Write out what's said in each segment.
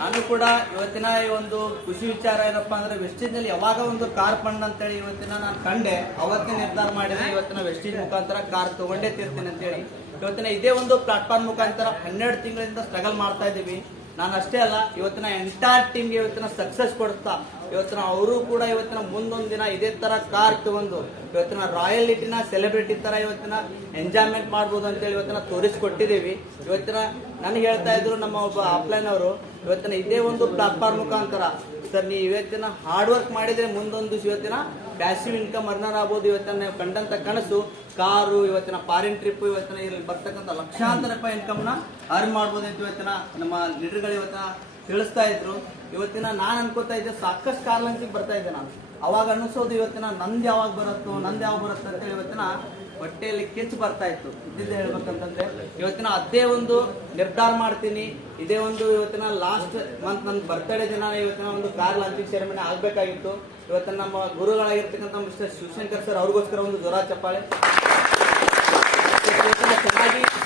ನಾನು ಕೂಡ ಇವತ್ತಿನ ಈ ಒಂದು ಖುಷಿ ವಿಚಾರ ಏನಪ್ಪಾ ಅಂದ್ರೆ ವೆಸ್ಟೀಜ್ ಯಾವಾಗ ಒಂದು ಕಾರ್ ಫಂಡ್ ಅಂತೇಳಿ ಇವತ್ತಿನ ನಾನು ಕಂಡೆ. ಅವತ್ತೇ ನಿರ್ಧಾರ ಮಾಡಿದೆ. ಇವತ್ತಿನ ವೆಸ್ಟೀಜ್ ಮುಖಾಂತರ ಕಾರ್ ತಗೊಂಡೇ ತೀರ್ತೀನಿ ಅಂತೇಳಿ. ಇವತ್ತಿನ ಇದೇ ಒಂದು ಪ್ಲಾಟ್ಫಾರ್ಮ್ ಮುಖಾಂತರ ಹನ್ನೆರಡು ತಿಂಗಳಿಂದ ಸ್ಟ್ರಗಲ್ ಮಾಡ್ತಾ ಇದ್ದೀವಿ. ನಾನು ಅಷ್ಟೇ ಅಲ್ಲ ಇವತ್ತಿನ ಎಂಟೈರ್ ಟೀಮ್ಗೆ ಇವತ್ತಿನ ಸಕ್ಸಸ್ ಕೊಡ್ತಾ ಇವತ್ತಿನ ಅವರು ಕೂಡ ಇವತ್ತಿನ ಮುಂದೊಂದು ದಿನ ಇದೇ ತರ ಕಾರ್ ತಗೊಂಡು ಇವತ್ತಿನ ರಾಯಲಿಟಿನ ಸೆಲೆಬ್ರಿಟಿ ತರ ಇವತ್ತಿನ ಎಂಜಾಯ್ಮೆಂಟ್ ಮಾಡ್ಬೋದು ಅಂತೇಳಿ ಇವತ್ತಿನ ತೋರಿಸ್ಕೊಟ್ಟಿದ್ದೀವಿ. ಇವತ್ತಿನ ನನಗೆ ಹೇಳ್ತಾ ಇದ್ರು ನಮ್ಮ ಒಬ್ಬ ಆಫ್ಲೈನ್ ಅವರು, ಇವತ್ತಿನ ಇದೇ ಒಂದು ಪ್ಲಾಟ್ಫಾರ್ಮ್ ಮುಖಾಂತರ. ಸರ್ ನೀ ಇವತ್ತಿನ ಹಾರ್ಡ್ ವರ್ಕ್ ಮಾಡಿದ್ರೆ ಮುಂದೊಂದು ಇವತ್ತಿನ ಪ್ಯಾಸಿವ್ ಇನ್ಕಮ್ ಅರ್ನರ್ ಆಗ್ಬೋದು, ಇವತ್ತಿನ ಕಂಡಂತ ಕನಸು, ಕಾರು, ಇವತ್ತಿನ ಫಾರಿನ್ ಟ್ರಿಪ್ ಇವತ್ತಿನ ಇಲ್ಲಿ ಬರ್ತಕ್ಕಂಥ ಲಕ್ಷಾಂತರ ರೂಪಾಯಿ ಇನ್ಕಮ್ನ ಅರ್ನ್ ಮಾಡ್ಬೋದು ಅಂತ ಇವತ್ತಿನ ನಮ್ಮ ಲೀಡರ್ಗಳು ಇವತ್ತಿನ ತಿಳಿಸ್ತಾ ಇದ್ರು. ಇವತ್ತಿನ ನಾನು ಅನ್ಕೋತಾ ಇದ್ದೆ, ಸಾಕಷ್ಟು ಕಾರ್ ಲಾಂಚಿಗೆ ಬರ್ತಾ ಇದ್ದೆ ನಾನು. ಅವಾಗ ಅನ್ನಿಸೋದು ಇವತ್ತಿನ ನಂದು ಯಾವಾಗ ಬರುತ್ತೋ, ನಂದು ಯಾವಾಗ ಬರುತ್ತೆ ಅಂತೇಳಿ ಇವತ್ತಿನ ಹೊಟ್ಟೆಯಲ್ಲಿ ಕೆಚ್ಚು ಬರ್ತಾ ಇತ್ತು. ಇದ್ದಿದ್ದು ಹೇಳ್ಬೇಕಂತಂದ್ರೆ, ಇವತ್ತಿನ ಅದೇ ಒಂದು ನಿರ್ಧಾರ ಮಾಡ್ತೀನಿ, ಇದೇ ಒಂದು ಇವತ್ತಿನ ಲಾಸ್ಟ್ ಮಂತ್ ನನ್ನ ಬರ್ತಡೇ ದಿನ ಇವತ್ತಿನ ಒಂದು ಕಾರ್ ಲಾಂಚಿಂಗ್ ಸೆರೆಮನಿ ಆಗ್ಬೇಕಾಗಿತ್ತು. ಇವತ್ತಿನ ನಮ್ಮ ಗುರುಗಳಾಗಿರ್ತಕ್ಕಂಥ ಮಿಸ್ಟರ್ ಶಿವಶಂಕರ್ ಸರ್ ಅವ್ರಿಗೋಸ್ಕರ ಒಂದು ಜ್ವರ ಚಪ್ಪಾಳೆ.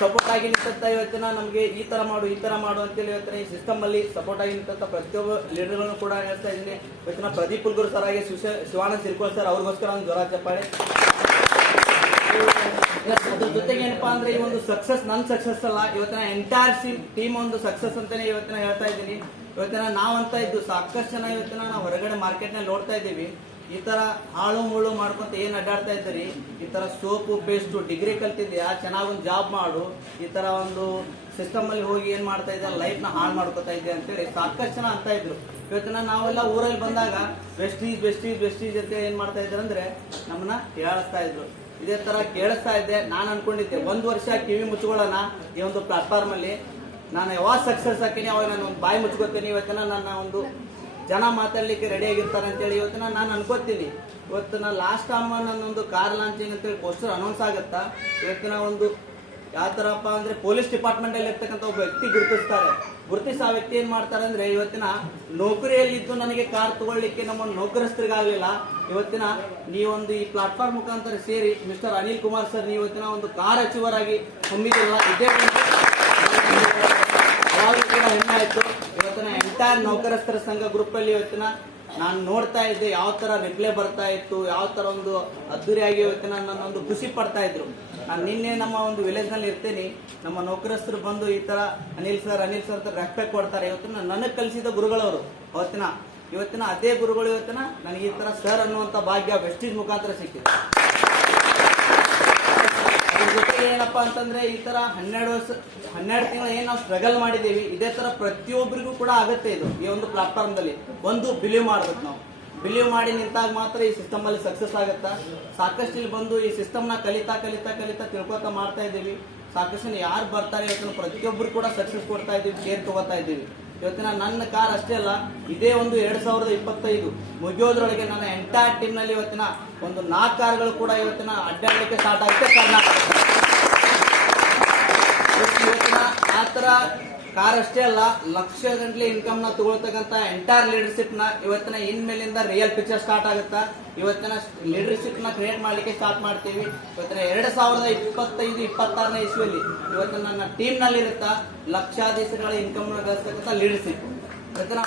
ಸಪೋರ್ಟ್ ಆಗಿ ನಿಂತ ಇವತ್ತಿನ ನಮಗೆ ಈ ತರ ಮಾಡು, ಈ ತರ ಮಾಡು ಅಂತೇಳಿ ಇವತ್ತಿನ ಈ ಸಿಸ್ಟಮ್ ಅಲ್ಲಿ ಸಪೋರ್ಟ್ ಆಗಿ ನಿಂತ ಪ್ರತಿಯೊಬ್ಬ ಲೀಡರ್ಗಳನ್ನು ಕೂಡ ಹೇಳ್ತಾ ಇದ್ದೀನಿ. ಇವತ್ತಿನ ಪ್ರದೀಪ್ ಕುಲ್ಗುರು ಸರ್ ಆಗಿ ಶಿವ ಶಿವಾನಂದ್ ಸಿರ್ಕೋಲ್ ಸರ್ ಅವ್ರಿಗೋಸ್ಕರ ಒಂದು ಜ್ವರ ಚಪ್ಪಾಳೆ ಜೊತೆಗೆ ಏನಪ್ಪಾ ಅಂದ್ರೆ ಈ ಒಂದು ಸಕ್ಸಸ್ ನನ್ ಸಕ್ಸಸ್ ಅಲ್ಲ, ಇವತ್ತಿನ ಎಂಟೈರ್ ಟೀಮ್ ಒಂದು ಸಕ್ಸಸ್ ಅಂತಾನೆ ಇವತ್ತಿನ ಹೇಳ್ತಾ ಇದ್ದೀನಿ. ಇವತ್ತಿನ ನಾವಂತ ಇದ್ದು ಸಾಕಷ್ಟು ಜನ ಇವತ್ತಿನ ನಾವು ಹೊರಗಡೆ ಮಾರ್ಕೆಟ್ನಲ್ಲಿ ನೋಡ್ತಾ ಇದ್ದೀವಿ. ಈ ತರ ಹಾಳು ಮುಳು ಮಾಡ್ಕೊಂತ ಏನ್ ಅಡ್ಡಾಡ್ತಾ ಇದ್ದೀರಿ? ಈ ತರ ಸೋಪು, ಪೇಸ್ಟು, ಡಿಗ್ರಿ ಕಲ್ತಿದ್ಯಾ ಚೆನ್ನಾಗಿ ಒಂದು ಜಾಬ್ ಮಾಡು. ಈ ತರ ಒಂದು ಸಿಸ್ಟಮ್ ಅಲ್ಲಿ ಹೋಗಿ ಏನ್ ಮಾಡ್ತಾ ಇದ್ದ ಲೈಫ್ನ ಹಾಳು ಮಾಡ್ಕೊತಾ ಇದ್ದೆ ಅಂತೇಳಿ ಸಾಕಷ್ಟು ಜನ ಅಂತ ಇದ್ರು. ಇವತ್ತಿನ ನಾವೆಲ್ಲ ಊರಲ್ಲಿ ಬಂದಾಗ ವೆಸ್ಟೀಜ್ ವೆಸ್ಟೀಜ್ ವೆಸ್ಟೀಜ್ ಅಂತ ಏನ್ ಮಾಡ್ತಾ ಇದ್ರು ಅಂದ್ರೆ ನಮ್ಮನ್ನ ಕೇಳಿಸ್ತಾ ಇದ್ರು. ಇದೇ ತರ ಕೇಳಿಸ್ತಾ ಇದ್ದೆ. ನಾನು ಅನ್ಕೊಂಡಿದ್ದೆ, ಒಂದ್ ವರ್ಷ ಕಿವಿ ಮುಚ್ಕೊಳ್ಳೋಣ ಈ ಒಂದು ಪ್ಲಾಟ್ಫಾರ್ಮ್ ಅಲ್ಲಿ. ನಾನು ಯಾವಾಗ ಸಕ್ಸಸ್ ಹಾಕಿನಿ ಅವಾಗ ನಾನು ಒಂದು ಬಾಯಿ ಮುಚ್ಕೋತೀನಿ. ಇವತ್ತಿನ ನನ್ನ ಒಂದು ಜನ ಮಾತಾಡ್ಲಿಕ್ಕೆ ರೆಡಿ ಆಗಿರ್ತಾರೆ ಅಂತೇಳಿ ಇವತ್ತಿನ ನಾನು ಅನ್ಕೋತೀನಿ. ಇವತ್ತು ನಾನು ಲಾಸ್ಟ್ ಟೈಮ್ ನನ್ನೊಂದು ಕಾರ್ ಲಾಂಚಿಂಗ್ ಅಂತೇಳಿ ಪೋಸ್ಟರ್ ಅನೌನ್ಸ್ ಆಗುತ್ತಾ? ಇವತ್ತಿನ ಒಂದು ಯಾವ ಥರಪ್ಪ ಅಂದರೆ ಪೊಲೀಸ್ ಡಿಪಾರ್ಟ್ಮೆಂಟಲ್ಲಿ ಇರ್ತಕ್ಕಂಥ ಒಬ್ಬ ವ್ಯಕ್ತಿ ಗುರುತಿಸ್ತಾರೆ. ಗುರುತಿಸಿ ಆ ವ್ಯಕ್ತಿ ಏನು ಮಾಡ್ತಾರೆ ಅಂದರೆ ಇವತ್ತಿನ ನೌಕರಿಯಲ್ಲಿದ್ದು ನನಗೆ ಕಾರ್ ತಗೊಳ್ಳಿಕ್ಕೆ ನಮ್ಮ ನೌಕರಸ್ಥರಿಗಾಗಲಿಲ್ಲ. ಇವತ್ತಿನ ನೀವೊಂದು ಈ ಪ್ಲಾಟ್ಫಾರ್ಮ್ ಮುಖಾಂತರ ಸೇರಿ ಮಿಸ್ಟರ್ ಅನಿಲ್ ಕುಮಾರ್ ಸರ್ ನೀವು ಇವತ್ತಿನ ಒಂದು ಕಾರ್ ಅಚೀವರ್ ಆಗಿ ಇದೇ ಹೆಮ್ಮೆ ಎಂಟೈರ್ ನೌಕರಸ್ಥರ ಸಂಘ ಗ್ರೂಪ್ ಅಲ್ಲಿ ಇವತ್ತಿನ ನಾನು ನೋಡ್ತಾ ಇದ್ದೆ, ಯಾವ ತರ ರಿಪ್ಲೈ ಬರ್ತಾ ಇತ್ತು, ಯಾವ ತರ ಒಂದು ಅದ್ದೂರಿಯಾಗಿ ಇವತ್ತಿನ ನನ್ನ ಒಂದು ಖುಷಿ ಪಡ್ತಾ ಇದ್ರು. ನಾನು ನಿನ್ನೆ ನಮ್ಮ ಒಂದು ವಿಲೇಜ್ನಲ್ಲಿ ಇರ್ತೀನಿ. ನಮ್ಮ ನೌಕರಸ್ಥರು ಬಂದು ಈ ತರ ಅನಿಲ್ ಸರ್ ಅನಿಲ್ ಸರ್ ಅಂತ ರೆಸ್ಪೆಕ್ಟ್ ಕೊಡ್ತಾರೆ. ಇವತ್ತಿನ ನನಗೆ ಕಲಿಸಿದ ಗುರುಗಳವರು ಅವತ್ತಿನ. ಇವತ್ತಿನ ಅದೇ ಗುರುಗಳು ಇವತ್ತಿನ ನನಗೆ ಈ ತರ ಸರ್ ಅನ್ನುವಂತ ಭಾಗ್ಯ ವೆಸ್ಟೀಜ್ ಮುಖಾಂತರ ಸಿಕ್ಕಿದೆ. ಅದ್ರ ಏನಪ್ಪ ಅಂತಂದ್ರೆ ಈ ತರ ಹನ್ನೆರಡು ವರ್ಷ ಹನ್ನೆರಡು ತಿಂಗಳು ಏನ್ ನಾವು ಸ್ಟ್ರಗಲ್ ಮಾಡಿದೀವಿ, ಇದೇ ತರ ಪ್ರತಿಯೊಬ್ಬರಿಗೂ ಕೂಡ ಆಗುತ್ತೆ ಇದು ಈ ಒಂದು ಪ್ಲಾಟ್ಫಾರ್ಮ್ ದಲ್ಲಿ. ಒಂದು ಬಿಲೀವ್ ಮಾಡ್ಬೇಕು ನಾವು. ಬಿಲೀವ್ ಮಾಡಿ ನಿಂತಾಗ ಮಾತ್ರ ಈ ಸಿಸ್ಟಮ್ ಅಲ್ಲಿ ಸಕ್ಸಸ್ ಆಗುತ್ತಾ? ಸಾಕಷ್ಟು ಇಲ್ಲಿ ಬಂದು ಈ ಸಿಸ್ಟಮ್ನ ಕಲಿತಾ ಕಲಿತಾ ಕಲಿತಾ ತಿಳ್ಕೊತಾ ಮಾಡ್ತಾ ಇದ್ದೀವಿ ಸಾಕಷ್ಟು ಯಾರು ಬರ್ತಾರೆ ಪ್ರತಿಯೊಬ್ಬರು ಕೂಡ ಸಕ್ಸಸ್ ಕೊಡ್ತಾ ಇದ್ದೀವಿ ಕೇರ್ ತಗೋತಾ ಇದ್ದೀವಿ ಇವತ್ತಿನ ನನ್ನ ಕಾರ್ ಅಷ್ಟೇ ಅಲ್ಲ, ಇದೇ ಒಂದು ಎರಡ್ ಸಾವಿರದ ಇಪ್ಪತ್ತೈದು. ಮುಗಿಯೋದ್ರೊಳಗೆ ನನ್ನ ಎಂಟೈರ್ ಟೀಮ್ನಲ್ಲಿ ಇವತ್ತಿನ ಒಂದು ನಾಲ್ಕು ಕಾರ್ಗಳು ಕೂಡ ಇವತ್ತಿನ ಅಡ್ಡಾಡಲಿಕ್ಕೆ ಸ್ಟಾರ್ಟ್ ಆಗುತ್ತೆ ಕರ್ನಾಟಕ. ಇವತ್ತಿನ ಆ ಕಾರ್ ಅಷ್ಟೇ ಅಲ್ಲ, ಲಕ್ಷ ಗಂಟ್ಲೆ ಇನ್ಕಮ್ನ ತಗೊಳ್ತಕ್ಕಂತ ಎಂಟೈರ್ ಲೀಡರ್ಶಿಪ್ನ ಇವತ್ತಿನ ಇನ್ ಮೇಲಿಂದ ರಿಯಲ್ ಪಿಕ್ಚರ್ ಸ್ಟಾರ್ಟ್ ಆಗುತ್ತಾ? ಇವತ್ತಿನ ಲೀಡರ್ಶಿಪ್ನ ಕ್ರಿಯೇಟ್ ಮಾಡ್ಲಿಕ್ಕೆ ಸ್ಟಾರ್ಟ್ ಮಾಡ್ತೀವಿ. ಇವತ್ತಿನ ಎರಡ್ ಸಾವಿರದ ಇಪ್ಪತ್ತೈದು, ಇಪ್ಪತ್ತಾರನೇ ಇಸ್ವಿಯಲ್ಲಿ ಇವತ್ತಿನ ನನ್ನ ಟೀಮ್ನಲ್ಲಿ ಇರುತ್ತಾ ಲಕ್ಷಾಧೀಶಗಳ ಇನ್ಕಮ್ನ ಗಳಿಸ್ತಕ್ಕಂಥ ಲೀಡರ್ಶಿಪ್ ಇವತ್ತಿನ